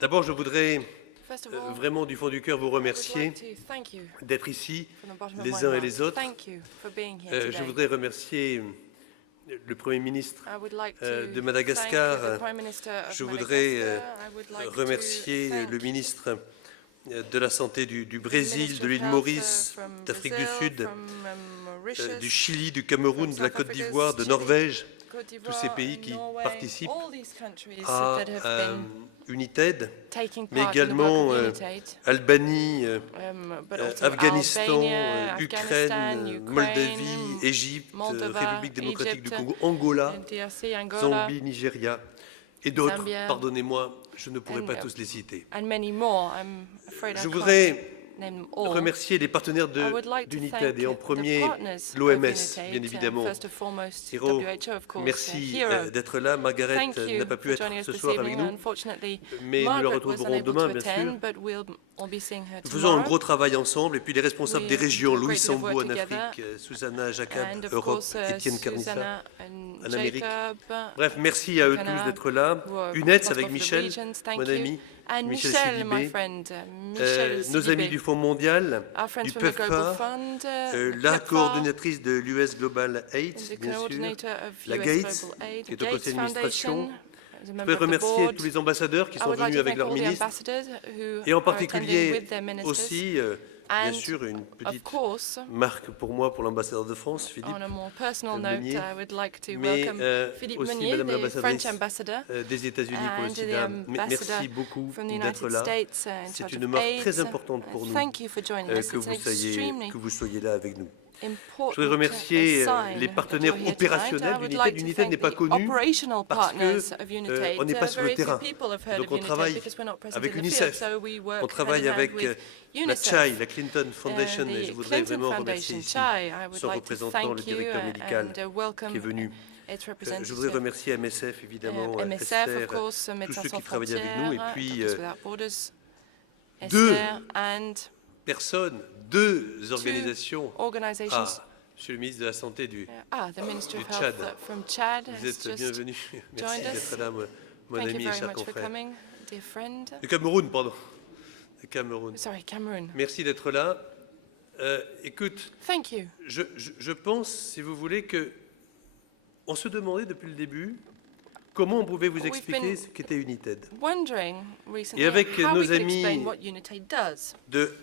D'abord, je voudrais First of all, vraiment du fond du cœur vous I would remercier like to thank you d'être ici, from the bottom of les my uns et heart. les autres. Thank you for being here Je today. voudrais remercier le Premier ministre I would like de to Madagascar. thank the Prime Minister of Je voudrais Madagascar. I would like to remercier thank le ministre de la Santé du the Brésil, Minister de of l'île Health, Maurice, from d'Afrique du Brazil, Sud, from, Mauritius, du Chili, du Cameroun, from de la South Côte Africa, d'Ivoire, de Chile, Norvège, Côte tous ces d'Ivoire, pays qui Norway, participent all these countries à that have been UNITED, taking mais part in the work également of UNITAID, Albanie, but also Afghanistan, Albania, Afghanistan, Ukraine, Ukraine, Moldavie, Égypte, Moldova, République démocratique du Egypt, Congo, Angola, DRC, Angola, Zambie, Nigeria et d'autres. Zambia, Pardonnez-moi, je ne pourrai pas and, tous les citer. and many more. I'm afraid I Je can't voudrais name them all. remercier les partenaires I would like to d'UNITED thank et en the premier partners of l'OMS, UNITAID, bien évidemment. first and foremost, Hiro, WHO, of course, merci Hiro. d'être là. Margaret Thank you n'a pas pu for être joining us ce this soir avec evening. nous, Unfortunately, mais nous la Margaret was retrouverons unable demain, to bien sûr. attend, but we'll be seeing her Nous faisons un tomorrow. gros travail ensemble, et puis les responsables des We régions, do a Louis great deal of Sambou work en together. Afrique, Susanna Jacob, And of Europe, course, Étienne Carnissa Susanna and en Amérique. Jacob, Bref, merci à eux Ghana, tous d'être là. who are UNEDS responsible avec for the Michel, regions. Thank mon you. ami, And Michel Michel, my Sidibé, friend, Michel nos amis Sidibé. du Fonds mondial, Our friends du from the Global PEPFAR, Fund, la PEPFAR, coordinatrice de l'US Global Aid, the bien sûr, coordinator of la US Gates, Global Aid, qui est au Gates conseil d'administration. Foundation, as a Je member voudrais of the remercier board. tous les ambassadeurs qui I sont would like venus to avec thank leurs all the ministres, ambassadors who et en are attending particulier with their ministers. aussi, bien And, sûr, une of petite course, marque pour moi, pour l'ambassadeur de France, Philippe on a more personal note, Meunier, I would like to mais welcome Philippe aussi Meunier, Madame the l'ambassadrice French ambassador, des États-Unis pour le and the sida. ambassador Merci beaucoup from the d'être United là. States in C'est charge une of marque AIDS. très importante pour nous Thank you for joining us. que It's an extremely que vous soyez là avec nous. Je important voudrais remercier sign les that partenaires you're here opérationnels tonight. I would d'UNITED. like to UNITED thank n'est pas the connu operational parce partners que of UNITED. on n'est pas sur le Very few terrain. people have heard Donc of on UNITED travaille because we're not present avec in the UNICEF. field, so we work On travaille hand in hand avec with la UNICEF. CHAI, la Clinton Foundation, et je The voudrais Clinton vraiment remercier Foundation, ici Chai, I would son like to représentant, le thank you directeur médical, and welcome qui est venu. its Je voudrais representative. remercier MSF, évidemment, MSF, Esther, of course, tous Médecins ceux Sans qui travaillent avec nous, et Frontières, puis Doctors Without Borders, deux Esther, and deux organisations. organizations. Monsieur le ministre de la Santé du The Minister of Tchad. Health from Chad Vous has êtes just bienvenu. Merci joined us. d'être là, mon Thank ami you et very cher much for confrère. coming, dear friend. Du Cameroun, pardon. Du Cameroun. Sorry, Cameroon. Merci d'être là. Écoute, Thank you. je pense, si vous voulez, que on se demandait depuis le début comment on pouvait vous We've expliquer been- ce qu'était UNITED. Wondering recently Et avec how nos we could amis explain what UNITAID does. De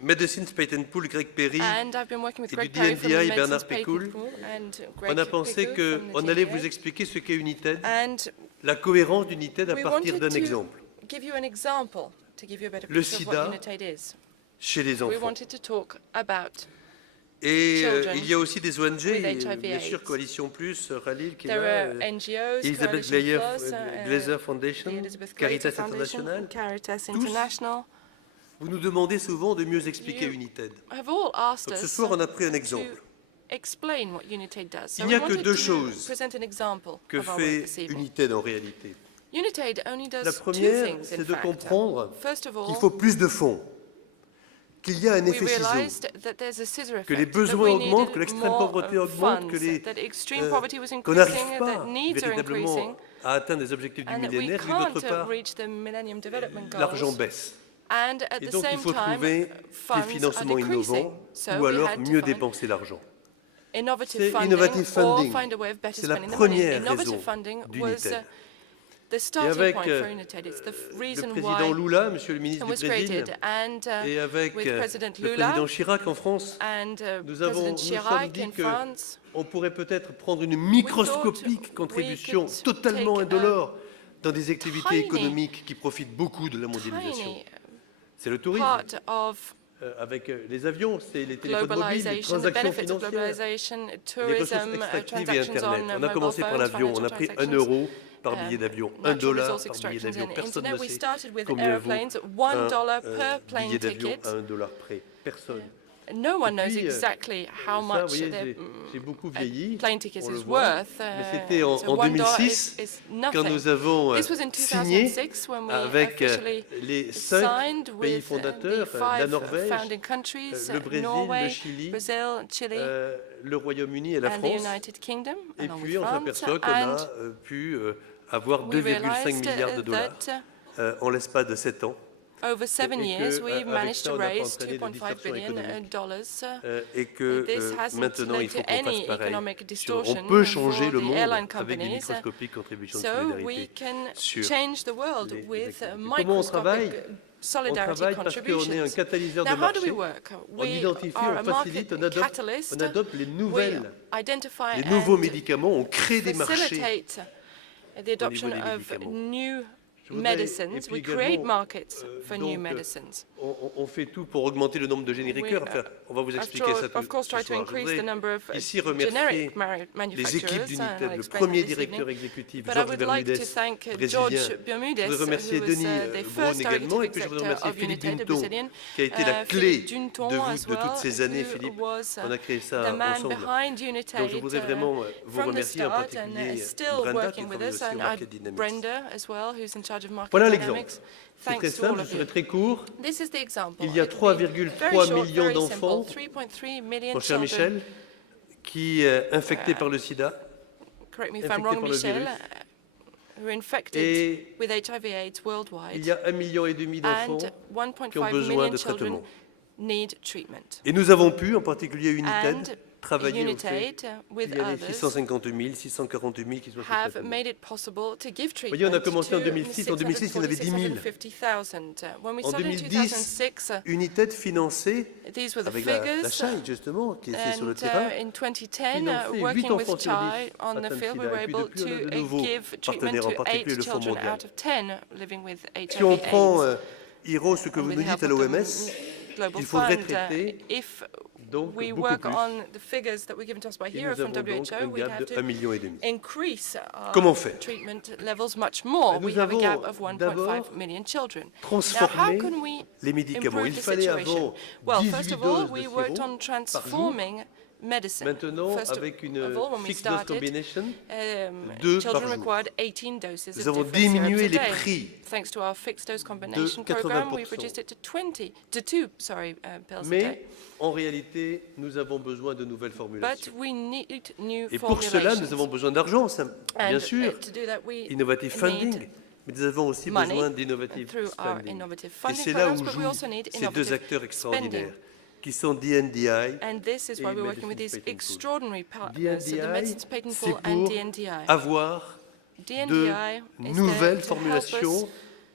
Medicines Patent Pool, Greg Perry, And I've been working with et Greg du Perry from the DNDi, Medicines Bernard Patent Pécoul. Pool and Greg on a pensé Pécoul from the qu'on allait DNDi. vous expliquer ce qu'est UNITED, And la cohérence d'UNITED à we partir wanted d'un to exemple, give you an example to give you a better Le picture of sida. what UNITAID is. chez les We enfants. wanted to talk about. Et children il y a aussi des ONG, with HIV bien sûr, AIDS. Coalition Plus, Khalil qui est There là, are NGOs, Elisabeth Coalition Glazer, Plus, Glazer Foundation, the Elizabeth Caritas Glazer Foundation, International. Caritas Tous. International, Vous nous demandez souvent de mieux expliquer You- UNITED. have all asked Donc ce us soir, on a pris un to exemple explain what UNITAID does. So Il n'y a we que wanted deux to choses present an example que of our work fait this evening. UNITED en réalité. UNITAID only does La two première, things, in c'est de fact. comprendre First of qu'il all, faut plus de fonds, qu'il y a un we effet ciseau, realized that there's a scissor effect, que les that besoins we augmentent, needed que l'extrême more pauvreté augmente, que funds, that extreme euh, poverty was qu'on n'arrive increasing, pas that needs are véritablement increasing, à atteindre les objectifs du and that we millénaire, et d'autre can't part, reach the Millennium Development l'argent Goals. baisse. And at Et the donc il same faut time, trouver des funds are financements decreasing. innovants So ou we alors had to mieux find dépenser l'argent. innovative C'est funding innovative funding. or find a way of better C'est la spending the money. première Innovative raison funding was d'UNITED. the starting avec, point for UNITED. It's the Le reason président why Lula, monsieur le ministre it du was Brésil, created. And et avec with President le Lula président Chirac en France, and nous President nous sommes Chirac dit in que France, on pourrait peut-être prendre une microscopique we contribution could totalement take a indolore dans des activités tiny- économiques qui profitent beaucoup de la mondialisation. tiny C'est le tourisme, part of avec les avions, c'est les téléphones mobiles, les globalization, the transactions benefits of financières, globalization, les ressources tourism, extractives et transactions Internet. on On a mobile commencé par phones, l'avion, on a financial pris 1 transactions, euro par billet d'avion, 1 natural dollar resource par billet extractions d'avion. and Personne ne internet. We sait started with combien vaut airplanes, un $1 per plane billet d'avion ticket. à 1 dollar près. Personne. No one knows puis, exactly how Ça, vous much voyez, their j'ai beaucoup vieilli, plane tickets on le is voit. worth. Mais c'était en so $1 2006, is quand nothing. nous avons This was in signé 2006 when we avec officially les 5 signed pays with fondateurs, the la 5 Norvège, founding countries, le Brésil, Norway, le Chili, Brazil, Chile, le Royaume-Uni et la and the France. United Kingdom, Et along puis with on France. s'aperçoit qu'on And a pu avoir we 2,5 realized milliards de dollars. that en l'espace de 7 ans. Over 7 Et que, years, we've avec managed ça, to on n'a pas raise entraîné de $2.5 distorsion billion. économique. Et que This hasn't maintenant, il led faut to qu'on fasse any pareil. economic On distortion peut changer for le the monde airline avec des companies, microscopiques contributions de so we solidarité can sur change the world les with activités. Comment on travaille? microscopic On solidarity travaille parce qu'on est un contributions. catalyseur de Now, how do we marché. work? On We identifie, are on a facilite, market catalyst. on adopte les We nouvelles, identify les nouveaux and médicaments, on crée des marchés. facilitate the adoption des of médicaments. new Je voudrais- medicines. et puis We également, create markets for new donc, medicines. On fait tout pour augmenter le nombre de génériqueurs. Enfin, on va vous expliquer ça tout Of course, ce try to soir. increase Je the voudrais number of ici generic remercier les équipes manufacturers. d'United, I'll le explain premier that this directeur evening. exécutif, But I Georges would like to Bermudez, thank brésilien. George Bermudez, Je voudrais remercier who was Denis the Braun first également, et director puis je voudrais executive remercier of Philippe United Dunton, Brazilian, qui a été la clé Philippe Dunton de as well, toutes ces années, who Philippe. was On a créé ça the man ensemble. behind United Donc je voudrais vraiment vous from the remercier, en start, and particulier still Brenda, qui working with travaille us, aussi au and Market Dynamics. Brenda as well, who's in charge of market Voilà l'exemple. dynamics. C'est très Thanks to all simple, je of you. serai très court. This is the example. Il y a It will be 3,3 very short, millions very d'enfants, simple. 3.3 million Mon cher children. Michel, qui infectés par le sida. Correct me if I'm infectés wrong, par le Michel, virus. who are infected Et with HIV/AIDS il worldwide, y a 1,5 million d'enfants and qui ont 1.5 besoin million de children traitement. need treatment. Et nous avons pu, en particulier And United, travailler au fait United, with qu'il y avait others, 650 000, 640 000 qui soient sous have traitement. made it possible to give treatment voyez, on a commencé en to 2006. En 2006, il y en avait 10 000. 650,000. When we En started in 2010, 2006, United finançait, these were the avec la figures. CHAI justement, qui était sur le And terrain, in 2010, finançait 8 working with enfants sur CHAI 10 on the atteints de field, we sida. were Et puis able depuis, on a de to nouveaux give treatment partenaires, en to particulier 8 le Fonds children mondial. out of 10 living with Si on prend, HIV/AIDS. Hiro, ce que vous With nous the dites help à of the l'OMS, Global il faudrait Fund, traiter if donc we beaucoup work plus. on the figures that were given to us by Et HERO nous from avons donc WHO, un we'd gap have de to 1,5 million. increase our Comment faire? treatment levels much more. Nous We have a gap avons of 1.5 d'abord million children. Now, how transformé can we les médicaments. improve Il the fallait situation? avant Well, 18 first of all, doses de we sirop worked on par jour. transforming medicine. Maintenant, First avec une of all, when we fixed dose started, combination, 2 2 par children jour. required 18 doses Nous of avons different diminué syrups les a day. prix Thanks to our fixed dose combination de program, we've 80%. reduced it to 2 pills a day. Mais en réalité, nous avons besoin de nouvelles But formulations. we need new Et pour cela, nous formulations. avons besoin d'argent, bien And sûr, to do that, we innovative funding, need mais nous avons aussi money besoin d'innovative through our spending. innovative Et funding c'est là programs, où but we also need jouent ces deux innovative acteurs extraordinaires, spending. qui sont DNDi. And this is et why we're working with these Medicines Patent Pool. extraordinary partners, the DNDi, Medicines Patent c'est Pool and pour DNDi. avoir DNDi de is nouvelles there to help formulations. us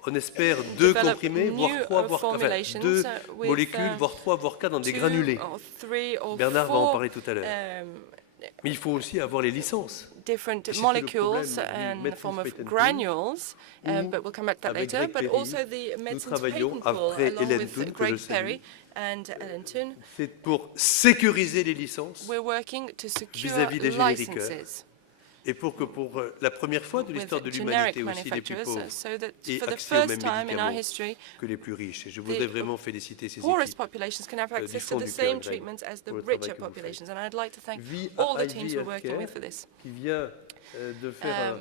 On espère 2 develop comprimés, voire new, 3, voire formulations, 2 with, molécules, voire 3, voire 4 dans des 2 granulés. or 3 or Bernard va en 4 parler tout à l'heure. Mais il faut aussi avoir les licences. different c'est le molecules problème du and Medicines form of Patent Pool, granules, où, but we'll come back to that avec later, Greg but Perry, also the Medicines travaillons Patent Pool, après along Hélène with Toon, que Greg je salue. Perry and Ellen Toon. C'est pour sécuriser les licences We're working to secure vis-à-vis des génériqueurs. licenses et pour que pour la première fois de l'histoire de with l'humanité generic aussi les plus manufacturers, pauvres so that aient for the accès aux first mêmes time in our médicaments history, que les plus riches. Et je voudrais vraiment féliciter ces poorest équipes. populations can have du access Fonds to the du same cœur, treatments as the pour le travail richer que vous faites. populations. And I'd like to thank VIIV all the teams we're working with for Healthcare, this. qui vient de faire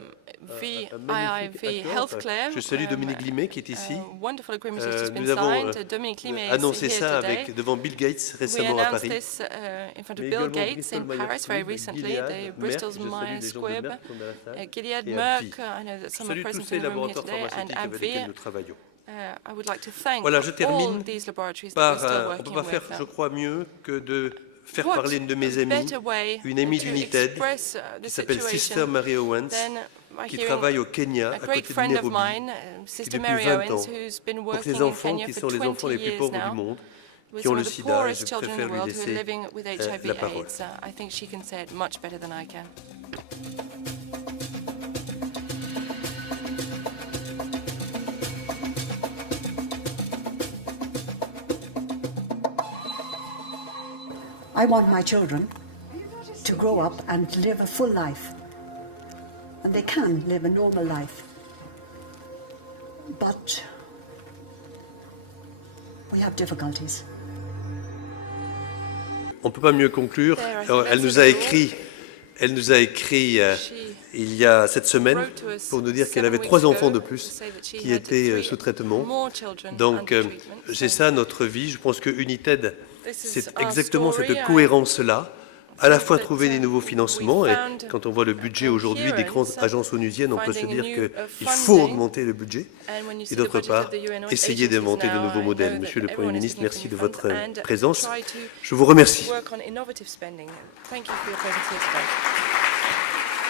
magnifique VIIV accord. Healthcare. Je salue Dominique Limet qui est ici. Wonderful agreement has just been Nous avons signed. Dominic Limet is annoncé here ça today. avec, devant Bill Gates We récemment à announced Paris. this in front of Mais Bill également Gates Bristol in Myers Paris very Squibb, recently. Gilead, The Merck, Bristol's je salue Myers les gens de Squibb, Merck qui sont dans la salle, Gilead, et Merck. AbbVie. I know that Je some are salue tous present ces in the room here laboratoires today, and pharmaceutiques avec lesquels AbbVie. nous travaillons. I would like to thank Voilà, je all termine these laboratories that Par, we're still on ne working peut pas faire, with. je crois, mieux que de faire What parler une de mes amies, better way une amie to d'United, express, the qui s'appelle Sister situation Mary Owens, than by qui hearing travaille au Kenya, a à great côté de friend of Nairobi, mine, Sister depuis Mary 20 Owens, ans, who's been pour working ces in enfants Kenya qui for sont les 20 enfants les plus years pauvres now, du monde, with qui ont some le of the sida. Et poorest je children in préfère the lui world who are laisser living with la parole. HIV/AIDS. I think she can say it much better than I can. I want my children to grow up and live a full life. And they can live a normal life. But we have difficulties. On ne peut pas mieux conclure. There, I think Alors, that's elle nous a écrit il y a cette semaine wrote to us pour nous dire qu'elle 7 avait weeks 3 ago enfants de to plus say that she qui had étaient 3 sous traitement. more children Donc, under treatment. c'est ça notre vie. Je pense que United, This is c'est our exactement story. cette cohérence-là à la fois trouver des nouveaux financements, et quand on voit le budget aujourd'hui des grandes agences onusiennes, on peut se dire qu'il faut augmenter le budget, et d'autre part, essayer d'inventer de nouveaux modèles. Monsieur le Premier ministre, merci de votre présence. Je vous remercie. work on innovative spending. Thank you for your presence here today.